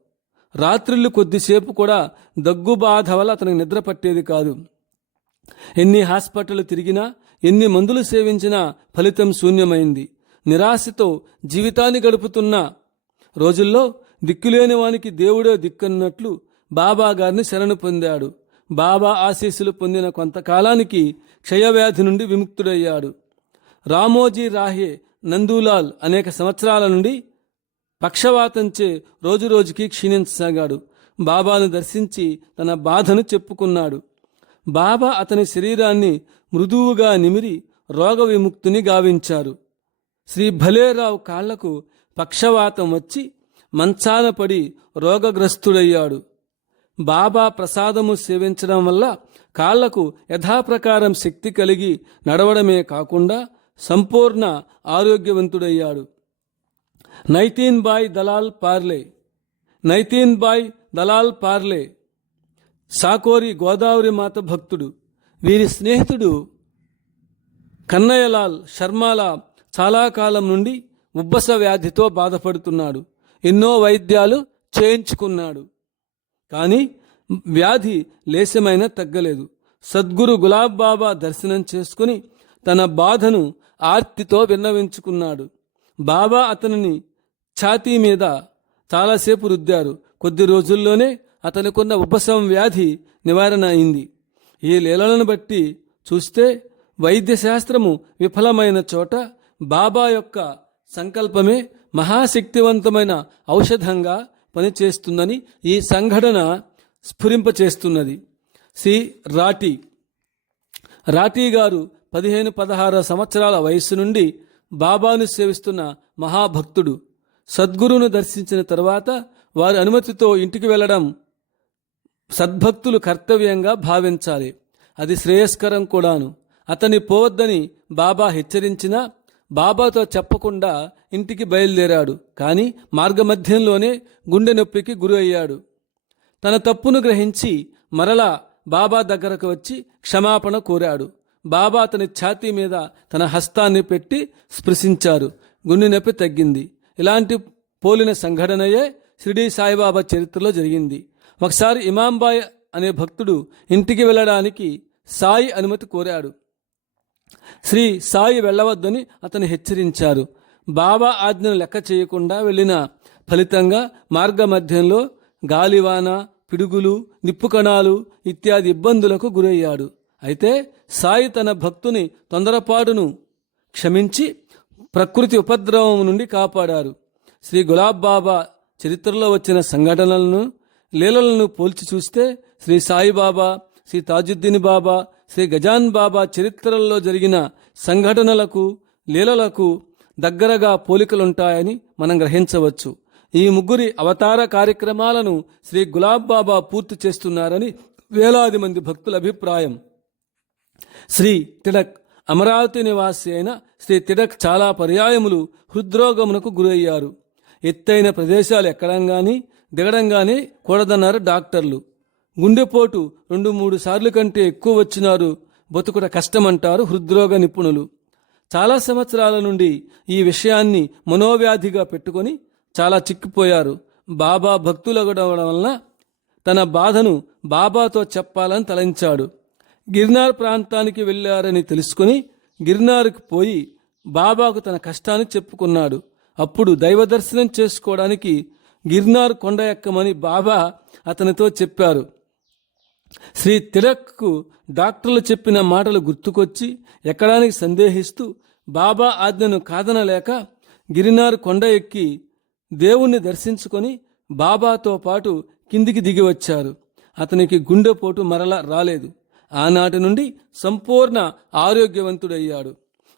రాత్రిళ్ళు కొద్దిసేపు కూడా దగ్గు బాధ వల్ల అతనికి నిద్ర పట్టేది కాదు. ఎన్ని హాస్పిటల్ తిరిగినా, ఎన్ని మందులు సేవించినా ఫలితం శూన్యమైంది. నిరాశతో జీవితాన్ని గడుపుతున్న రోజుల్లో దిక్కులేని వానికి దేవుడే దిక్కన్నట్లు బాబా గారిని శరణు పొందాడు. బాబా ఆశీస్సులు పొందిన కొంతకాలానికి క్షయవ్యాధి నుండి విముక్తుడయ్యాడు. రామోజీ రాహే నందూలాల్ అనేక సంవత్సరాల నుండి పక్షవాతంచే రోజురోజుకి క్షీణించసాగాడు. బాబాను దర్శించి తన బాధను చెప్పుకున్నాడు. బాబా అతని శరీరాన్ని మృదువుగా నిమిరి రోగ విముక్తిని గావించారు. శ్రీ భలేరావు కాళ్లకు పక్షవాతం వచ్చి మంచాన పడి రోగగ్రస్తుడయ్యాడు. బాబా ప్రసాదము సేవించడం వల్ల కాళ్లకు యథాప్రకారం శక్తి కలిగి నడవడమే కాకుండా సంపూర్ణ ఆరోగ్యవంతుడయ్యాడు. నైతీన్ బాయ్ దలాల్ పార్లే సాకోరి గోదావరి మాత భక్తుడు. వీరి స్నేహితుడు కన్నయ్యలాల్ శర్మాల చాలా కాలం నుండి ఉబ్బస వ్యాధితో బాధపడుతున్నాడు. ఎన్నో వైద్యాలు చేయించుకున్నాడు, కానీ వ్యాధి లేశమైనా తగ్గలేదు. సద్గురు గులాబ్ బాబా దర్శనం చేసుకుని తన బాధను ఆర్తితో విన్నవించుకున్నాడు. బాబా అతనిని ఛాతీ మీద చాలాసేపు రుద్దారు. కొద్ది రోజుల్లోనే అతనికున్న ఉపశమ వ్యాధి నివారణ అయింది. ఈ లీలలను బట్టి చూస్తే వైద్యశాస్త్రము విఫలమైన చోట బాబా యొక్క సంకల్పమే మహాశక్తివంతమైన ఔషధంగా పనిచేస్తుందని ఈ సంఘటన స్ఫురింపచేస్తున్నది. శ్రీ రాఠీ గారు 15-16 సంవత్సరాల వయస్సు నుండి బాబాను సేవిస్తున్న మహాభక్తుడు. సద్గురును దర్శించిన తరువాత వారి అనుమతితో ఇంటికి వెళ్ళడం సద్భక్తులు కర్తవ్యంగా భావించాలి. అది శ్రేయస్కరం కూడాను. అతని పోవద్దని బాబా హెచ్చరించినా బాబాతో చెప్పకుండా ఇంటికి బయలుదేరాడు. కానీ మార్గమధ్యంలోనే గుండె నొప్పికి గురి అయ్యాడు. తన తప్పును గ్రహించి మరలా బాబా దగ్గరకు వచ్చి క్షమాపణ కోరాడు. బాబా అతని ఛాతీ మీద తన హస్తాన్ని పెట్టి స్పృశించారు. గుండె నొప్పి తగ్గింది. ఇలాంటి పోలిన సంఘటనయే షిరిడీ సాయిబాబా చరిత్రలో జరిగింది. ఒకసారి ఇమాంబాయ్ అనే భక్తుడు ఇంటికి వెళ్ళడానికి సాయి అనుమతి కోరాడు. శ్రీ సాయి వెళ్ళవద్దని అతను హెచ్చరించారు. బాబా ఆజ్ఞను లెక్క చేయకుండా వెళ్ళిన ఫలితంగా మార్గమధ్యంలో గాలివాన, పిడుగులు, నిప్పు కణాలు ఇత్యాది ఇబ్బందులకు గురయ్యాడు. అయితే సాయి తన భక్తుని తొందరపాటును క్షమించి ప్రకృతి ఉపద్రవం నుండి కాపాడారు. శ్రీ గులాబ్ బాబా చరిత్రలో వచ్చిన సంఘటనలను, లీలలను పోల్చి చూస్తే శ్రీ సాయిబాబా, శ్రీ తాజుద్దీన్ బాబా, శ్రీ గజాన్ బాబా చరిత్రల్లో జరిగిన సంఘటనలకు, లీలలకు దగ్గరగా పోలికలుంటాయని మనం గ్రహించవచ్చు. ఈ ముగ్గురి అవతార కార్యక్రమాలను శ్రీ గులాబ్ బాబా పూర్తి చేస్తున్నారని వేలాది మంది భక్తుల అభిప్రాయం. శ్రీ తిలక్ అమరావతి నివాసి అయిన శ్రీ తిలక్ చాలా పర్యాయములు హృద్రోగమునకు గురయ్యారు. ఎత్తైన ప్రదేశాలు ఎక్కడంగాని దిగడంగానే కూడదన్నారు డాక్టర్లు. గుండెపోటు 2-3 సార్లు కంటే ఎక్కువ వచ్చినారు, బతుకుట కష్టమంటారు హృద్రోగ నిపుణులు. చాలా సంవత్సరాల నుండి ఈ విషయాన్ని మనోవ్యాధిగా పెట్టుకొని చాలా చిక్కిపోయారు. బాబా భక్తులగడం వలన తన బాధను బాబాతో చెప్పాలని తలంచాడు. గిర్నార్ ప్రాంతానికి వెళ్ళారని తెలుసుకుని గిర్నార్కు పోయి బాబాకు తన కష్టాన్ని చెప్పుకున్నాడు. అప్పుడు దైవ దర్శనం చేసుకోవడానికి గిర్నార్ కొండ ఎక్కమని బాబా అతనితో చెప్పారు. శ్రీ తిలక్కు డాక్టర్లు చెప్పిన మాటలు గుర్తుకొచ్చి ఎక్కడానికి సందేహిస్తూ బాబా ఆజ్ఞను కాదనలేక గిరినార్ కొండ ఎక్కి దేవుణ్ణి దర్శించుకొని బాబాతో పాటు కిందికి దిగి వచ్చారు. అతనికి గుండెపోటు మరల రాలేదు. ఆనాటి నుండి సంపూర్ణ ఆరోగ్యవంతుడయ్యాడు.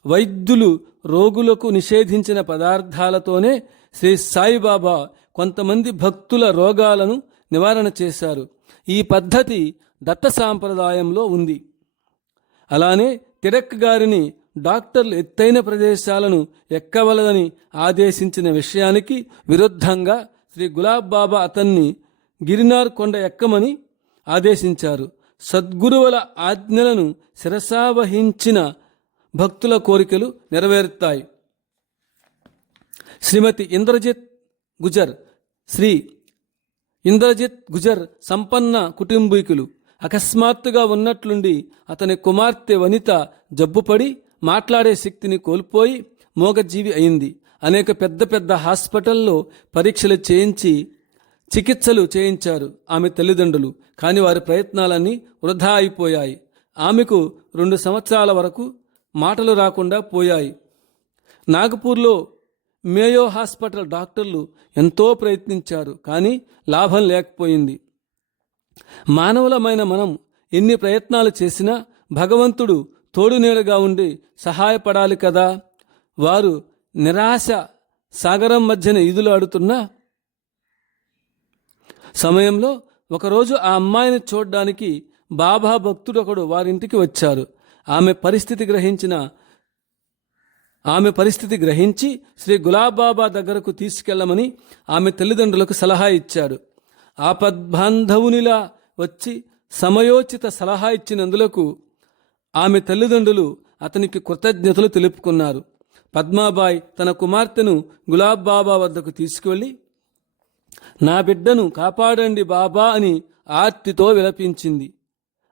వైద్యులు రోగులకు నిషేధించిన పదార్థాలతోనే శ్రీ సాయిబాబా కొంతమంది భక్తుల రోగాలను నివారణ చేశారు. ఈ పద్ధతి దత్త సాంప్రదాయంలో ఉంది. అలానే తిలక్ గారిని డాక్టర్లు ఎత్తైన ప్రదేశాలను ఎక్కవలదని ఆదేశించిన విషయానికి విరుద్ధంగా శ్రీ గులాబ్ బాబా అతన్ని గిరినార్ కొండ ఎక్కమని ఆదేశించారు. సద్గురువుల ఆజ్ఞలను శిరసావహించిన భక్తుల కోరికలు నెరవేరుతాయి. శ్రీమతి ఇంద్రజిత్ గుజర్, శ్రీ ఇంద్రజిత్ గుజర్ సంపన్న కుటుంబీకులు. అకస్మాత్తుగా ఉన్నట్లుండి అతని కుమార్తె వనిత జబ్బుపడి మాట్లాడే శక్తిని కోల్పోయి మూగజీవి అయింది. అనేక పెద్ద పెద్ద హాస్పిటల్లో పరీక్షలు చేయించి చికిత్సలు చేయించారు ఆమె తల్లిదండ్రులు. కానీ వారి ప్రయత్నాలన్నీ వృధా అయిపోయాయి. ఆమెకు 2 సంవత్సరాల వరకు మాటలు రాకుండా పోయాయి. నాగపూర్లో మేయో హాస్పిటల్ డాక్టర్లు ఎంతో ప్రయత్నించారు, కానీ లాభం లేకపోయింది. మానవులమైన మనం ఎన్ని ప్రయత్నాలు చేసినా భగవంతుడు తోడునీడగా ఉండి సహాయపడాలి కదా. వారు నిరాశ సాగరం మధ్యన ఈదులాడుతున్న సమయంలో ఒకరోజు ఆ అమ్మాయిని చూడ్డానికి బాబా భక్తుడు ఒకడు వారింటికి వచ్చారు. ఆమె పరిస్థితి గ్రహించి శ్రీ గులాబ్ బాబా దగ్గరకు తీసుకెళ్లమని ఆమె తల్లిదండ్రులకు సలహా ఇచ్చాడు. ఆపద్బాంధవునిలా వచ్చి సమయోచిత సలహా ఇచ్చినందులకు ఆమె తల్లిదండ్రులు అతనికి కృతజ్ఞతలు తెలుపుకున్నారు. పద్మాబాయి తన కుమార్తెను గులాబ్ బాబా వద్దకు తీసుకువెళ్ళి, నా బిడ్డను కాపాడండి బాబా అని ఆర్తితో విలపించింది.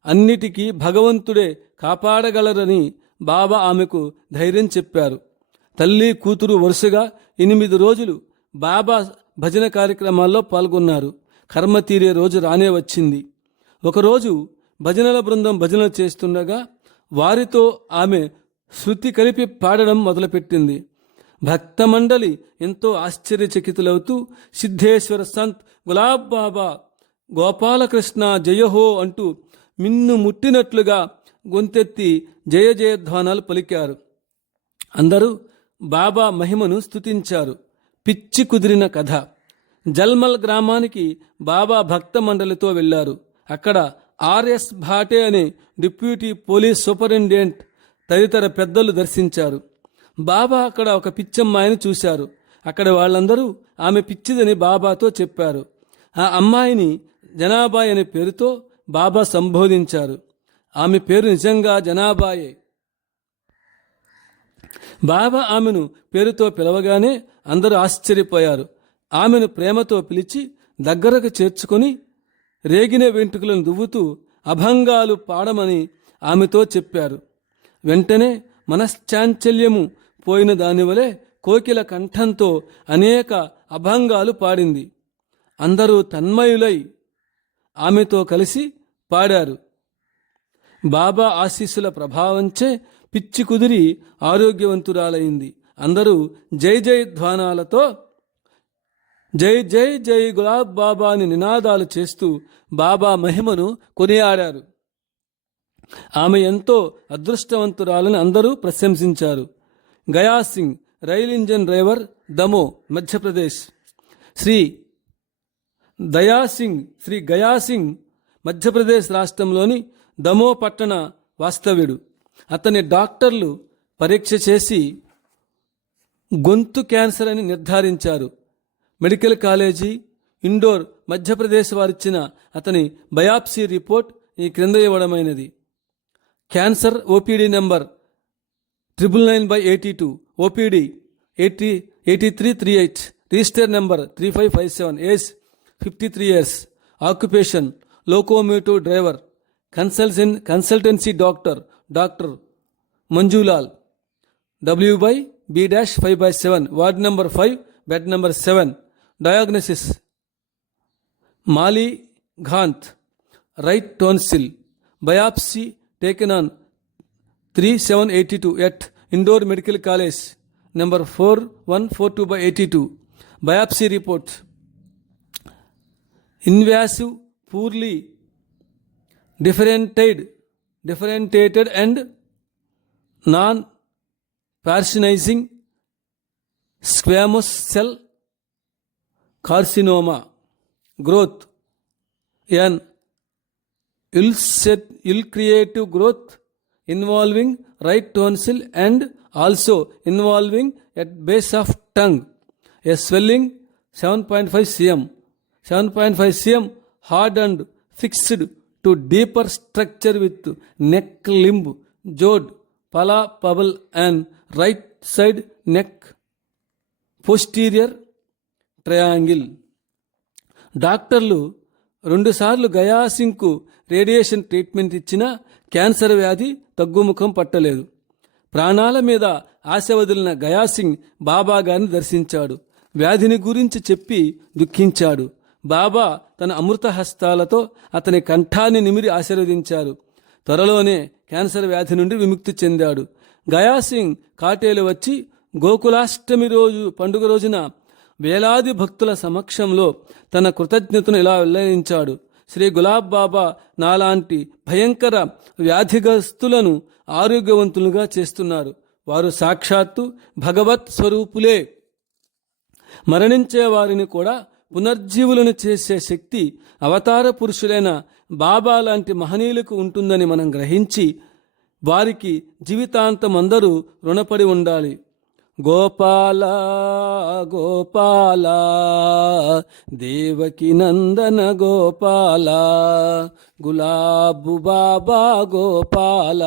అన్నిటికీ భగవంతుడే కాపాడగలరని బాబా ఆమెకు ధైర్యం చెప్పారు. తల్లి కూతురు వరుసగా 8 రోజులు బాబా భజన కార్యక్రమాల్లో పాల్గొన్నారు. కర్మ తీరే రోజు రానే వచ్చింది. ఒకరోజు భజనల బృందం భజనలు చేస్తుండగా వారితో ఆమె శృతి కలిపి పాడడం మొదలుపెట్టింది. భక్త మండలి ఎంతో ఆశ్చర్యచకితులవుతూ సిద్ధేశ్వర సంత్ గులాబ్ బాబా గోపాలకృష్ణ జయహో అంటూ మిన్ను ముట్టినట్లుగా గొంతెత్తి జయ జయధ్వానాలు పలికారు. అందరూ బాబా మహిమను స్తుతించారు. పిచ్చి కుదిరిన కథ. జల్మల్ గ్రామానికి బాబా భక్త మండలితో వెళ్లారు. అక్కడ ఆర్ఎస్ భాటే అనే డిప్యూటీ పోలీస్ సూపరింటెండెంట్ తదితర పెద్దలు దర్శించారు. బాబా అక్కడ ఒక పిచ్చమ్మాయిని చూశారు. అక్కడ వాళ్ళందరూ ఆమె పిచ్చిదని బాబాతో చెప్పారు. ఆ అమ్మాయిని జనాబాయి అనే పేరుతో బాబా సంబోధించారు. ఆమె పేరు నిజంగా జనాబాయే. బాబా ఆమెను పేరుతో పిలవగానే అందరూ ఆశ్చర్యపోయారు. ఆమెను ప్రేమతో పిలిచి దగ్గరకు చేర్చుకొని రేగిన వెంట్రుకలను దువ్వుతూ అభంగాలు పాడమని ఆమెతో చెప్పారు. వెంటనే మనశ్చాంచల్యము పోయిన దానివలే కోకిల కంఠంతో అనేక అభంగాలు పాడింది. అందరూ తన్మయులై ఆమెతో కలిసి పాడారు. బాబా ఆశీస్సుల ప్రభావంచే పిచ్చి కుదిరి ఆరోగ్యవంతురాలైంది. అందరూ జై జై ధ్వానాలతో జై జై జై గులాబ్ బాబా అని నినాదాలు చేస్తూ బాబా మహిమను కొనియాడారు. ఆమె ఎంతో అదృష్టవంతురాలని అందరూ ప్రశంసించారు. Gaya Singh, rail engine driver, Damoh, Madhya Pradesh. Shri Gaya Singh Madhya Pradesh రాష్ట్రంలోని దమో పట్టణ వాస్తవ్యుడు. అతని డాక్టర్లు పరీక్ష చేసి గొంతు క్యాన్సర్ అని నిర్ధారించారు. మెడికల్ కాలేజీ ఇండోర్ మధ్యప్రదేశ్ వారిచ్చిన అతని బయాప్సీ రిపోర్ట్ ఈ క్రింద ఇవ్వడమైనది. Cancer OPD number 999/82, OPD 8338, register number 3557, age 53 years, occupation locomotive driver, consultancy doctor Manjulal, WB-5/7, ward number 5, bed number 7. Diagnosis malignant, right tonsil. Biopsy taken on 3/7/82 at Indore Medical College, number 4142/82. Biopsy report: invasive, poorly differentiated and non-partitioning squamous cell carcinoma growth, an ill-creative growth involving right tonsil and also involving at base of tongue, a swelling 7.5 cm, 7.5 cm hard and fixed to deeper structure with neck limb, jode, palpable and right side neck, posterior triangle. డాక్టర్లు 2 సార్లు గయాసింగ్కు radiation treatment ఇచ్చినా cancer వ్యాధి తగ్గుముఖం పట్టలేదు. ప్రాణాల మీద ఆశ వదిలిన గయాసింగ్ బాబా గారిని దర్శించాడు. వ్యాధిని గురించి చెప్పి దుఃఖించాడు. బాబా తన అమృత హస్తాలతో అతని కంఠాన్ని నిమిరి ఆశీర్వదించారు. త్వరలోనే క్యాన్సర్ వ్యాధి నుండి విముక్తి చెందాడు. గయాసింగ్ కాటేలు వచ్చి గోకులాష్టమి పండుగ రోజున వేలాది భక్తుల సమక్షంలో తన కృతజ్ఞతను ఇలా వెల్లడించాడు. శ్రీ గులాబ్ బాబా నాలాంటి భయంకర వ్యాధిగ్రస్తులను ఆరోగ్యవంతులుగా చేస్తున్నారు. వారు సాక్షాత్తు భగవత్ స్వరూపులే. మరణించే వారిని కూడా పునర్జీవులను చేసే శక్తి అవతార పురుషులైన బాబా లాంటి మహనీయులకు ఉంటుందని మనం గ్రహించి వారికి జీవితాంతం అందరూ రుణపడి ఉండాలి. గోపాల గోపాల దేవకి నందన గోపాల, గులాబు బాబా గోపాల.